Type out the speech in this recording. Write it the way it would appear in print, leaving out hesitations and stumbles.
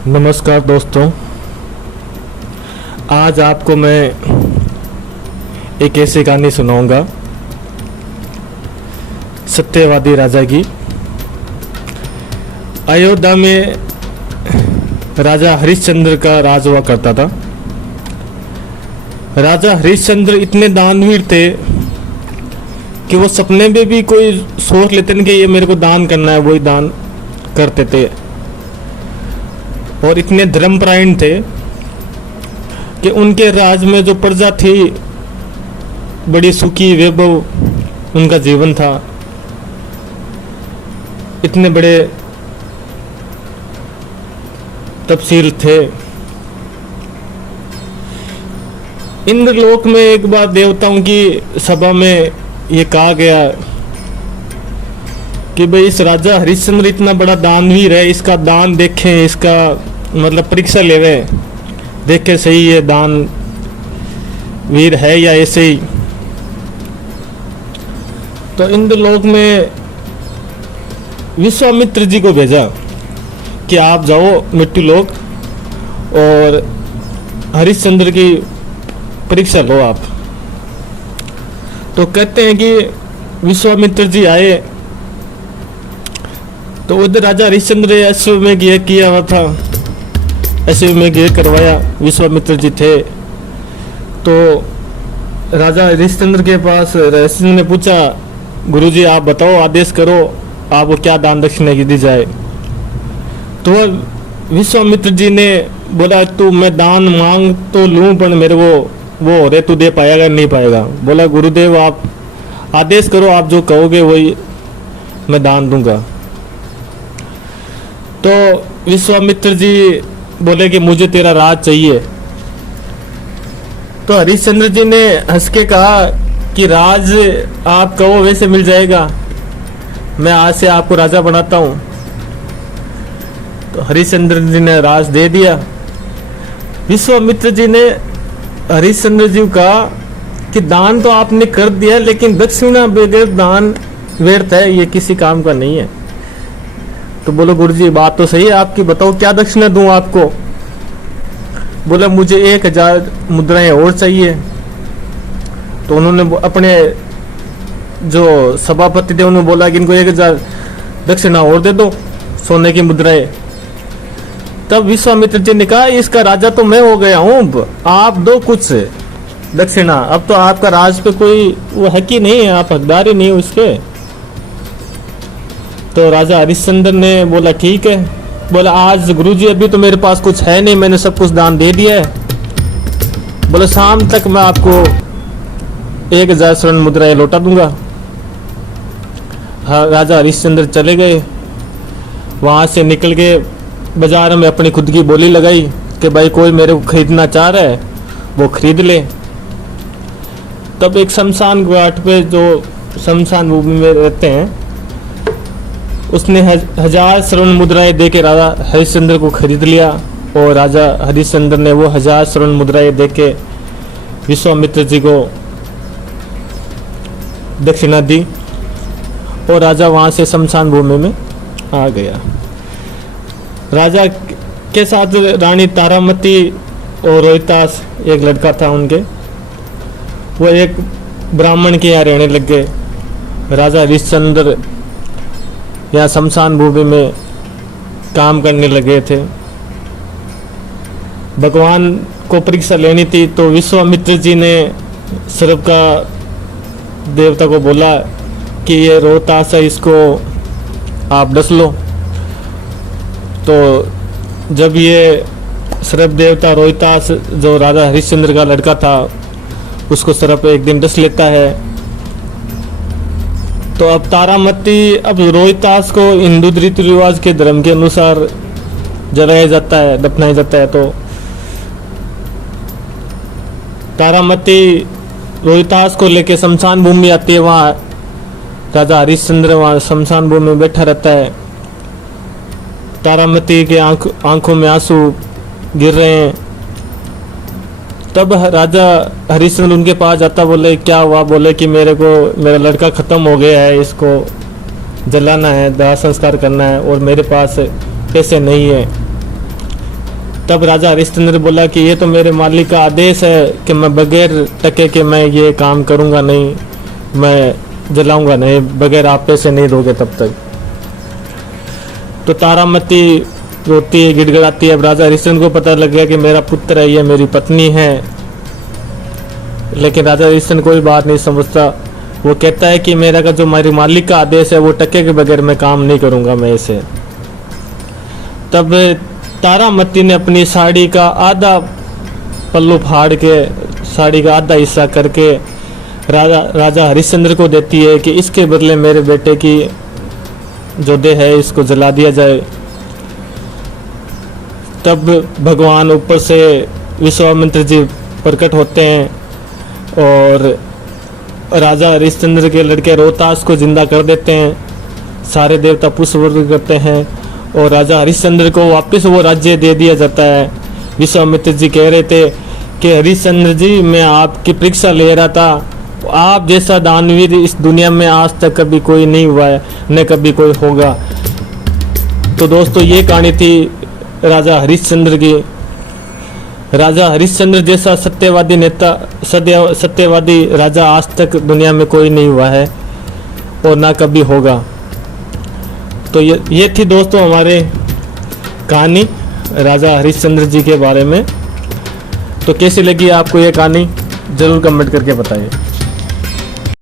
नमस्कार दोस्तों। आज आपको मैं एक ऐसी कहानी सुनाऊंगा सत्यवादी राजा की। अयोध्या में राजा हरिश्चंद्र का राज हुआ करता था। राजा हरिश्चंद्र इतने दानवीर थे कि वो सपने में भी कोई सोच लेते नहीं कि ये मेरे को दान करना है, वही दान करते थे। और इतने धर्मपरायण थे कि उनके राज में जो प्रजा थी बड़ी सुखी वैभव उनका जीवन था। इतने बड़े तपसील थे। इंद्रलोक में एक बार देवताओं की सभा में ये कहा गया कि भाई इस राजा हरिश्चंद्र इतना बड़ा दानवीर है, इसका दान देखें, इसका मतलब परीक्षा लेवे, देखे सही ये दान वीर है या ऐसे ही। तो इंद्रलोक में विश्वामित्र जी को भेजा कि आप जाओ मिट्टी लोक और हरिश्चंद्र की परीक्षा लो आप। तो कहते हैं कि विश्वामित्र जी आए तो उधर राजा हरिश्चंद्र अश्वमेध यज्ञ किया हुआ था, अश्वमेध यज्ञ करवाया। विश्वामित्र जी थे तो राजा हरिश्चंद्र के पास हरिश्चंद्र ने पूछा, गुरुजी आप बताओ, आदेश करो, आपको क्या दान दक्षिणा की दी जाए। तो विश्वामित्र जी ने बोला, तू मैं दान मांग तो लूं पर मेरे वो हो रहे, तू दे पाएगा नहीं पाएगा। बोला, गुरुदेव आप आदेश करो, आप जो कहोगे वही मैं दान दूंगा। तो विश्वामित्र जी बोले कि मुझे तेरा राज चाहिए। तो हरिश्चंद्र जी ने हंस के कहा कि राज आप कहो वैसे मिल जाएगा, मैं आज से आपको राजा बनाता हूं। तो हरिश्चंद्र जी ने राज दे दिया। विश्वामित्र जी ने हरिश्चंद्र जी को कहा कि दान तो आपने कर दिया, लेकिन दक्षिणा बगैर दान व्यर्थ है, ये किसी काम का नहीं है। तो बोलो, गुरुजी बात तो सही है आपकी, बताओ क्या दक्षिणा दूं आपको। बोला, मुझे 1000 मुद्राएं और चाहिए। तो उन्होंने अपने जो सभापति थे उन्होंने बोला कि इनको 1000 दक्षिणा और दे दो, सोने की मुद्राएं। तब विश्वामित्र जी ने कहा, इसका राजा तो मैं हो गया हूं, आप दो कुछ दक्षिणा, अब तो आपका राज पे कोई वो हक ही नहीं है, आप हकदार ही नहीं हो उसके। तो राजा हरिश्चंद्र ने बोला, ठीक है। बोला, आज गुरुजी अभी तो मेरे पास कुछ है नहीं, मैंने सब कुछ दान दे दिया है। बोला, शाम तक मैं आपको 1000 स्वर्ण मुद्राएं लौटा दूंगा। हाँ, राजा हरिश्चंद्र चले गए। वहां से निकल के बाजार में अपनी खुद की बोली लगाई कि भाई कोई मेरे को खरीदना चाह रहा है वो खरीद ले। तब एक शमशान घाट पे जो शमशान भूमि में रहते हैं, उसने 1000 स्वर्ण मुद्राएं दे के राजा हरिश्चंद्र को खरीद लिया। और राजा हरिश्चंद्र ने वो 1000 स्वर्ण मुद्राएं दे के विश्वामित्र जी को दक्षिणा दी और राजा वहां से शमशान भूमि में आ गया। राजा के साथ रानी तारामती और रोहितास एक लड़का था उनके, वो एक ब्राह्मण के यहाँ रहने लग गए। राजा हरिश्चंद्र यहाँ शमशान भूमि में काम करने लगे थे। भगवान को परीक्षा लेनी थी तो विश्वामित्र जी ने सर्प का देवता को बोला कि ये रोहतास है, इसको आप डस लो। तो जब ये सर्प देवता रोहितास जो राजा हरिश्चंद्र का लड़का था उसको सर्प एक दिन डस लेता है। तो अब तारामती, अब रोहितास को हिंदू रीति रिवाज के धर्म के अनुसार जलाया जाता है, दफनाया जाता है। तो तारामती रोहितास को लेके शमशान भूमि आती है। वहाँ राजा हरिश्चंद्र वहाँ शमशान भूमि में बैठा रहता है। तारामती के आंखों में आंसू गिर रहे हैं। तब राजा हरिश्चंद्र उनके पास जाता, बोले क्या हुआ। बोले कि मेरा लड़का ख़त्म हो गया है, इसको जलाना है, दाह संस्कार करना है और मेरे पास पैसे नहीं है। तब राजा हरिश्चंद्र बोला कि ये तो मेरे मालिक का आदेश है कि मैं बगैर टके के मैं ये काम करूँगा नहीं, मैं जलाऊंगा नहीं, बगैर आप पैसे नहीं दोगे तब तक। तो तारामती रोती है, गिड़गिड़ाती है। अब राजा हरिश्चंद्र को पता लग गया कि मेरा पुत्र है, ये मेरी पत्नी है, लेकिन राजा हरिश्चंद्र कोई बात नहीं समझता। वो कहता है कि मेरा का जो मेरे मालिक का आदेश है वो टके के बगैर मैं काम नहीं करूँगा मैं इसे। तब तारामती ने अपनी साड़ी का आधा पल्लू फाड़ के, साड़ी का आधा हिस्सा करके राजा हरिश्चंद्र को देती है कि इसके बदले मेरे बेटे की जो देह है इसको जला दिया जाए। तब भगवान ऊपर से विश्वामित्र जी प्रकट होते हैं और राजा हरिश्चंद्र के लड़के रोहतास को जिंदा कर देते हैं। सारे देवता पुष्पवर्ग करते हैं और राजा हरिश्चंद्र को वापस वो राज्य दे दिया जाता है। विश्वामित्र जी कह रहे थे कि हरिश्चंद्र जी, मैं आपकी परीक्षा ले रहा था, आप जैसा दानवीर इस दुनिया में आज तक कभी कोई नहीं हुआ है, न कभी कोई होगा। तो दोस्तों ये कहानी थी राजा हरिश्चंद्र की। राजा हरिश्चंद्र जैसा सत्यवादी नेता, सत्यवादी राजा आज तक दुनिया में कोई नहीं हुआ है और ना कभी होगा। तो ये थी दोस्तों हमारे कहानी राजा हरिश्चंद्र जी के बारे में। तो कैसी लगी आपको ये कहानी, ज़रूर कमेंट करके बताइए।